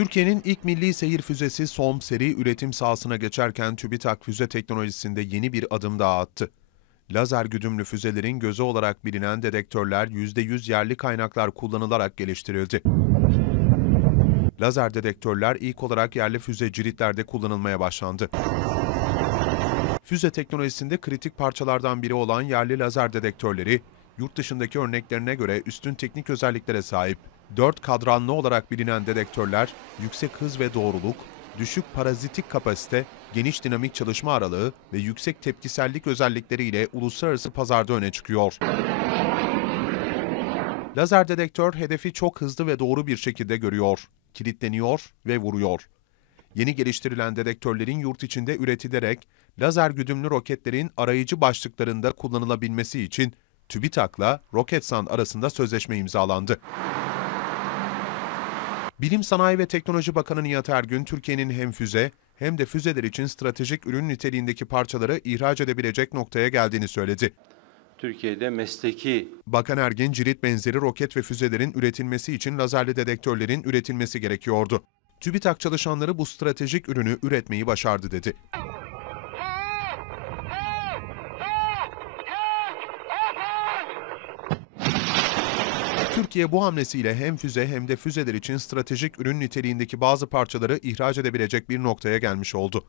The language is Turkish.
Türkiye'nin ilk milli seyir füzesi SOM seri üretim sahasına geçerken TÜBİTAK füze teknolojisinde yeni bir adım daha attı. Lazer güdümlü füzelerin gözü olarak bilinen dedektörler %100 yerli kaynaklar kullanılarak geliştirildi. Lazer dedektörler ilk olarak yerli füze ciritlerde kullanılmaya başlandı. Füze teknolojisinde kritik parçalardan biri olan yerli lazer dedektörleri, yurt dışındaki örneklerine göre üstün teknik özelliklere sahip. 4 kadranlı olarak bilinen dedektörler, yüksek hız ve doğruluk, düşük parazitik kapasite, geniş dinamik çalışma aralığı ve yüksek tepkisellik özellikleriyle uluslararası pazarda öne çıkıyor. Lazer dedektör hedefi çok hızlı ve doğru bir şekilde görüyor, kilitleniyor ve vuruyor. Yeni geliştirilen dedektörlerin yurt içinde üretilerek lazer güdümlü roketlerin arayıcı başlıklarında kullanılabilmesi için TÜBİTAK'la Roketsan arasında sözleşme imzalandı. Bilim Sanayi ve Teknoloji Bakanı Nihat Ergün, Türkiye'nin hem füze hem de füzeler için stratejik ürün niteliğindeki parçaları ihraç edebilecek noktaya geldiğini söyledi. Türkiye'de mesleki Bakan Ergin, cirit benzeri roket ve füzelerin üretilmesi için lazerli dedektörlerin üretilmesi gerekiyordu. TÜBİTAK çalışanları bu stratejik ürünü üretmeyi başardı dedi. Türkiye bu hamlesiyle hem füze hem de füzeler için stratejik ürün niteliğindeki bazı parçaları ihraç edebilecek bir noktaya gelmiş oldu.